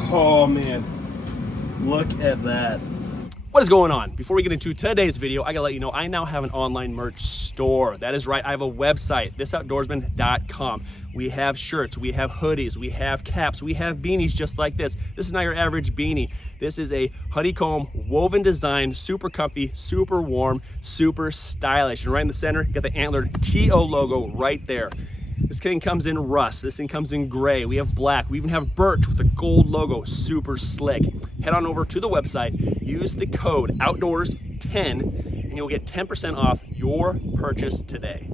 Oh man, look at that. What is going on? Before we get into today's video, I gotta let you know I now have an online merch store. That is right, I have a website, ThisOutdoorsman.com. We have shirts, we have hoodies, we have caps, we have beanies just like this. This is not your average beanie. This is a honeycomb woven design, super comfy, super warm, super stylish. And right in the center, you got the antlered TO logo right there. This thing comes in rust, this thing comes in gray, we have black, we even have birch with the gold logo, super slick. Head on over to the website, use the code OUTDOORS10, and you'll get 10% off your purchase today.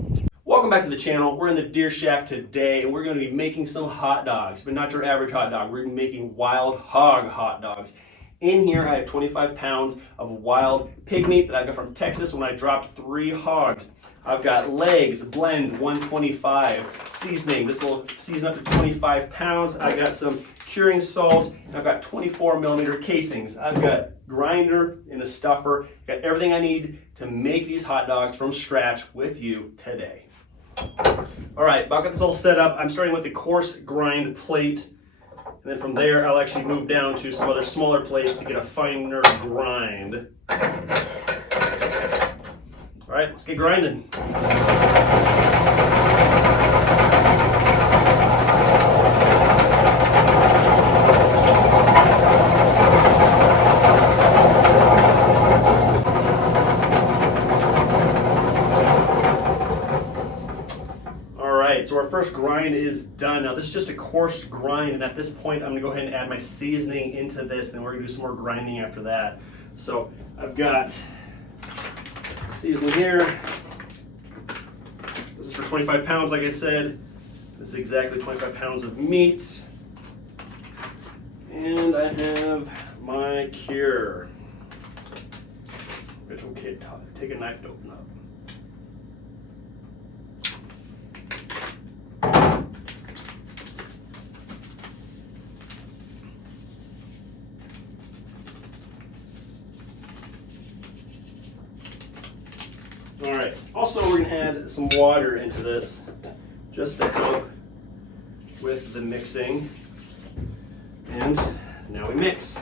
Welcome back to the channel. We're in the deer shack today, and we're gonna be making some hot dogs, but not your average hot dog. We're gonna be making wild hog hot dogs. In here, I have 25 pounds of wild pig meat that I got from Texas when I dropped 3 hogs. I've got legs, blend 125, seasoning. This will season up to 25 pounds. I got some curing salt, and I've got 24 millimeter casings. I've got grinder and a stuffer. Got everything I need to make these hot dogs from scratch with you today. All right, I've got this all set up. I'm starting with the coarse grind plate. And then from there, I'll actually move down to some other smaller plates to get a finer grind. All right, let's get grinding. So our first grind is done. Now this is just a coarse grind, and at this point I'm gonna go ahead and add my seasoning into this, and then we're gonna do some more grinding after that. So I've got seasoning here. This is for 25 pounds, like I said. This is exactly 25 pounds of meat. And I have my cure, which will take a knife to open up. All right, also we're gonna add some water into this just to help with the mixing. And now we mix.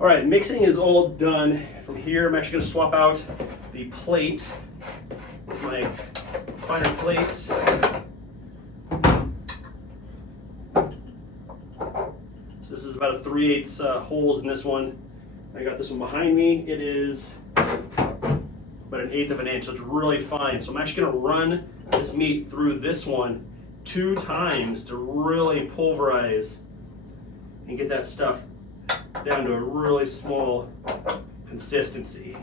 All right, mixing is all done. From here, I'm actually gonna swap out the plate with my finer plate. So this is about a 3/8 holes in this one. I got this one behind me. It is about 1/8 of an inch, so it's really fine. So I'm actually gonna run this meat through this one 2 times to really pulverize and get that stuff down to a really small consistency.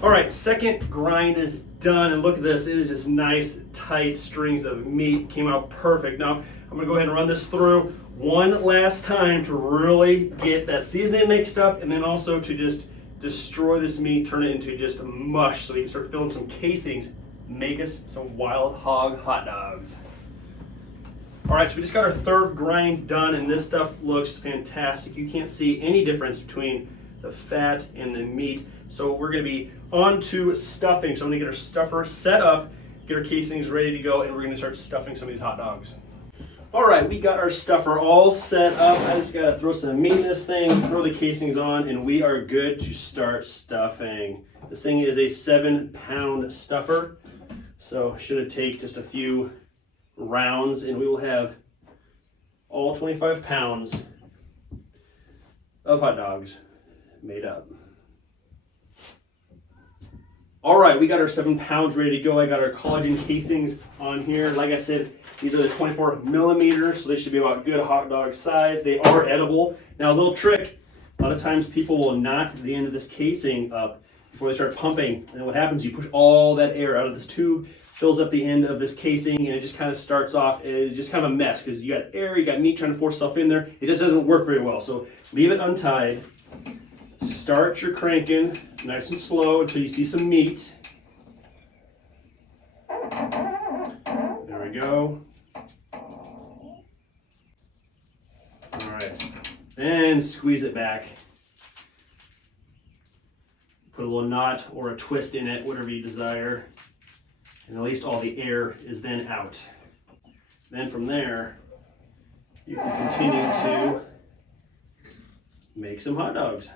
All right, second grind is done, and look at this. It is just nice, tight strings of meat. Came out perfect. Now, I'm gonna go ahead and run this through one last time to really get that seasoning mixed up, and then also to just destroy this meat, turn it into just a mush so we can start filling some casings, make us some wild hog hot dogs. All right, so we just got our third grind done, and this stuff looks fantastic. You can't see any difference between the fat and the meat. So we're gonna be on to stuffing. So I'm gonna get our stuffer set up, get our casings ready to go, and we're gonna start stuffing some of these hot dogs. All right, we got our stuffer all set up. I just gotta throw some meat in this thing, throw the casings on, and we are good to start stuffing. This thing is a 7-pound stuffer, so should take just a few rounds, and we will have all 25 pounds of hot dogs made up. All right, we got our 7 pounds ready to go. I got our collagen casings on here. Like I said, these are the 24 millimeters, so they should be about good hot dog size. They are edible. Now, a little trick, A lot of times people will knot the end of this casing up before they start pumping. And what happens, you push all that air out of this tube, fills up the end of this casing, and it just kind of starts off as just kind of a mess because you got air, you got meat trying to force itself in there. It just doesn't work very well. So leave it untied. Start your cranking nice and slow until you see some meat. There we go. All right. Then squeeze it back. Put a little knot or a twist in it, whatever you desire. And at least all the air is then out. Then from there, you can continue to make some hot dogs.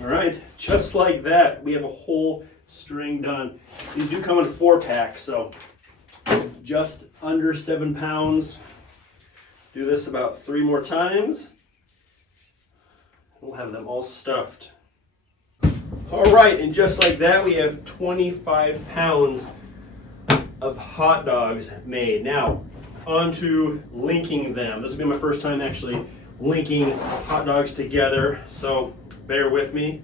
All right, just like that, we have a whole string done. These do come in a 4-pack, so just under 7 pounds. Do this about 3 more times. We'll have them all stuffed. All right, and just like that, we have 25 pounds of hot dogs made. Now, on to linking them. This will be my first time actually linking hot dogs together, so bear with me.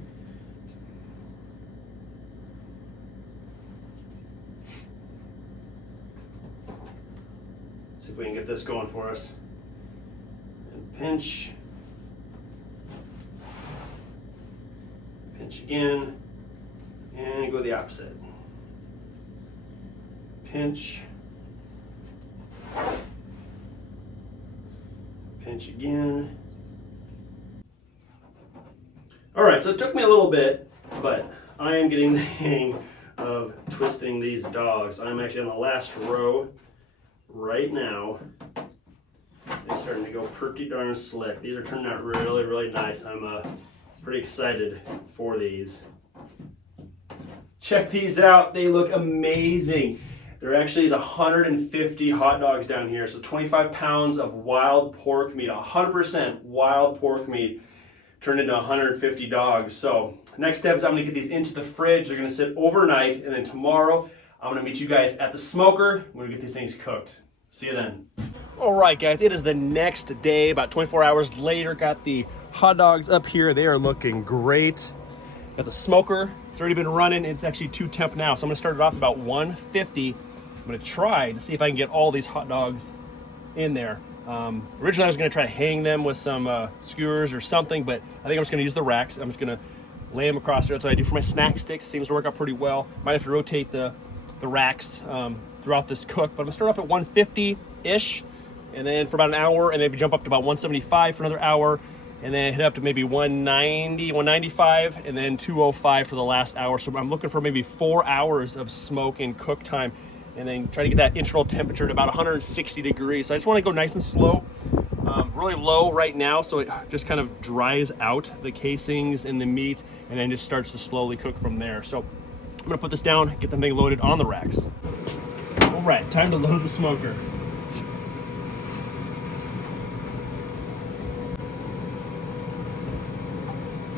See if we can get this going for us. And pinch. Pinch again. And go the opposite. Pinch. Pinch again. All right, so it took me a little bit, but I am getting the hang of twisting these dogs. I'm actually on the last row right now. They're starting to go pretty darn slick. These are turning out really, really nice. I'm pretty excited for these. Check these out. They look amazing. There actually is 150 hot dogs down here. So 25 pounds of wild pork meat, 100% wild pork meat turned into 150 dogs. So next step is I'm gonna get these into the fridge. They're gonna sit overnight, and then tomorrow I'm gonna meet you guys at the smoker. We're gonna get these things cooked. See you then. All right, guys, it is the next day, about 24 hours later. Got the hot dogs up here. They are looking great. Got the smoker. It's already been running. It's actually 2 temp now. So I'm gonna start it off about 150. I'm gonna try to see if I can get all these hot dogs in there. Originally I was gonna try to hang them with some skewers or something, but I think I'm just gonna use the racks. I'm just gonna lay them across there. That's what I do for my snack sticks. Seems to work out pretty well. Might have to rotate the racks throughout this cook, but I'm gonna start off at 150-ish, and then for about an hour, and maybe jump up to about 175 for another hour, and then hit up to maybe 190, 195, and then 205 for the last hour. So I'm looking for maybe 4 hours of smoke and cook time, and then try to get that internal temperature to about 160 degrees. So I just want to go nice and slow, really low right now, so it just kind of dries out the casings and the meat, and then just starts to slowly cook from there. So I'm gonna put this down, get the thing loaded on the racks. All right, time to load the smoker.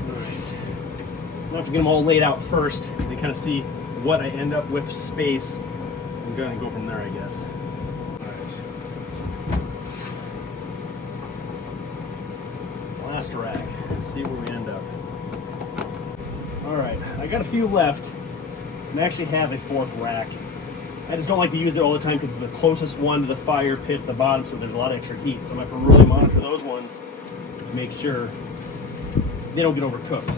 All right, I have to get them all laid out first. They kind of see what I end up with space. I'm gonna go from there, I guess. All right. Last rack. Let's see where we end up. All right, I got a few left, and I actually have a 4th rack. I just don't like to use it all the time because it's the closest one to the fire pit at the bottom, so there's a lot of extra heat. So I'm gonna have to really monitor those ones to make sure they don't get overcooked.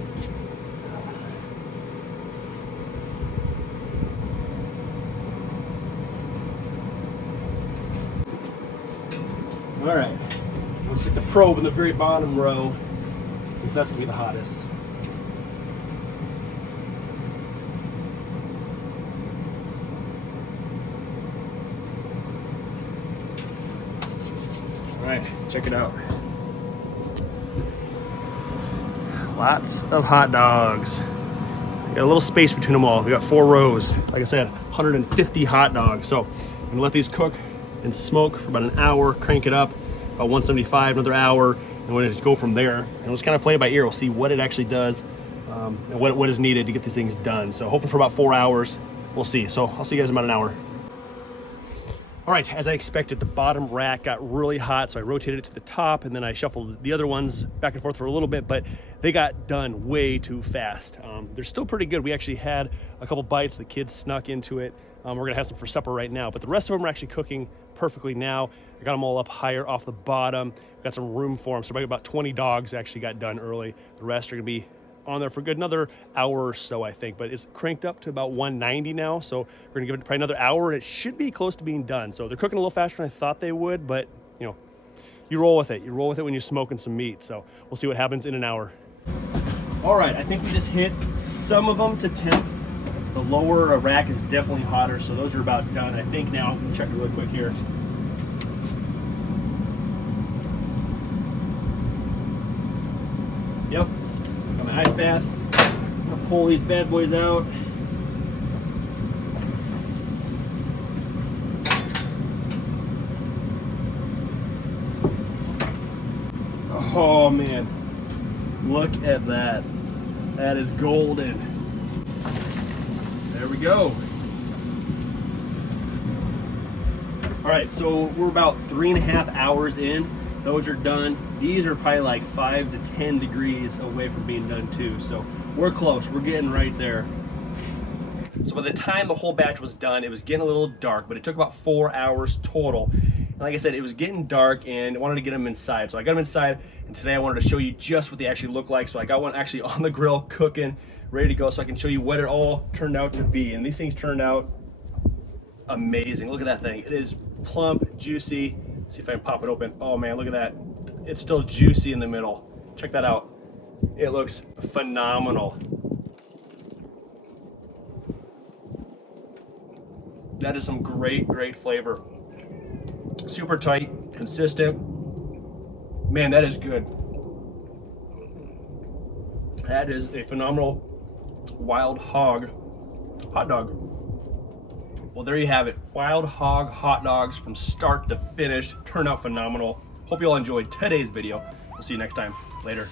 All right, we'll stick the probe in the very bottom row, since that's gonna be the hottest. All right, check it out. Lots of hot dogs. We got a little space between them all. We got 4 rows. Like I said, 150 hot dogs. So I'm gonna let these cook and smoke for about an hour, crank it up, about 175, another hour, and we're gonna just go from there. And we'll just kind of play it by ear. We'll see what it actually does and what is needed to get these things done. So hoping for about 4 hours. We'll see. So I'll see you guys in about an hour. All right, as I expected, the bottom rack got really hot, so I rotated it to the top, and then I shuffled the other ones back and forth for a little bit, but they got done way too fast. They're still pretty good. We actually had a couple bites. The kids snuck into it. We're gonna have some for supper right now, but the rest of them are actually cooking perfectly now. I got them all up higher off the bottom. Got some room for them, so about 20 dogs actually got done early. The rest are gonna be on there for a good another hour or so, I think, but it's cranked up to about 190 now, so we're gonna give it probably another hour, and it should be close to being done. So they're cooking a little faster than I thought they would, but you know, you roll with it. You roll with it when you're smoking some meat, so we'll see what happens in an hour. All right, I think we just hit some of them to temp. The lower rack is definitely hotter, so those are about done. I think now, I'm gonna check it really quick here. Yep, got my ice bath. I'm gonna pull these bad boys out. Oh man, look at that. That is golden. There we go. All right, so we're about 3.5 hours in. Those are done. These are probably like 5 to 10 degrees away from being done too. So we're close, we're getting right there. So by the time the whole batch was done, it was getting a little dark, but it took about 4 hours total. And like I said, it was getting dark and I wanted to get them inside. So I got them inside, and today I wanted to show you just what they actually look like. So I got one actually on the grill cooking, ready to go, so I can show you what it all turned out to be. And these things turned out amazing. Look at that thing. It is plump, juicy. Let's see if I can pop it open. Oh man, look at that. It's still juicy in the middle. Check that out. It looks phenomenal. That is some great, great flavor. Super tight, consistent. Man, that is good. That is a phenomenal wild hog hot dog. Well, there you have it. Wild hog hot dogs from start to finish. Turned out phenomenal. Hope you all enjoyed today's video. We'll see you next time. Later.